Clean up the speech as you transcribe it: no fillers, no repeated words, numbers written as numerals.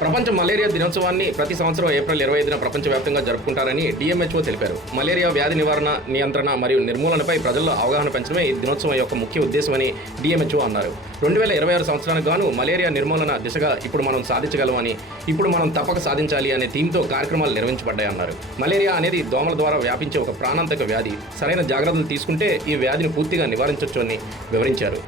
ప్రపంచ మలేరియా దినోత్సవాన్ని ప్రతి సంవత్సరం ఏప్రిల్ 25న ప్రపంచవ్యాప్తంగా జరుపుకుంటారని డిఎంహెచ్ఓ తెలిపారు. మలేరియా వ్యాధి నివారణ, నియంత్రణ మరియు నిర్మూలనపై ప్రజల్లో అవగాహన పెంచడమే ఈ దినోత్సవం యొక్క ముఖ్య ఉద్దేశమని డిఎంహెచ్ఓ అన్నారు. 2026 సంవత్సరానికి గాను మలేరియా నిర్మూలన దిశగా ఇప్పుడు మనం సాధించగలమని, ఇప్పుడు మనం తప్పక సాధించాలి అనే థీమ్తో కార్యక్రమాలు నిర్వహించబడ్డాయన్నారు. మలేరియా అనేది దోమల ద్వారా వ్యాపించే ఒక ప్రాణాంతక వ్యాధి. సరైన జాగ్రత్తలు తీసుకుంటే ఈ వ్యాధిని పూర్తిగా నివారించవచ్చు అని వివరించారు.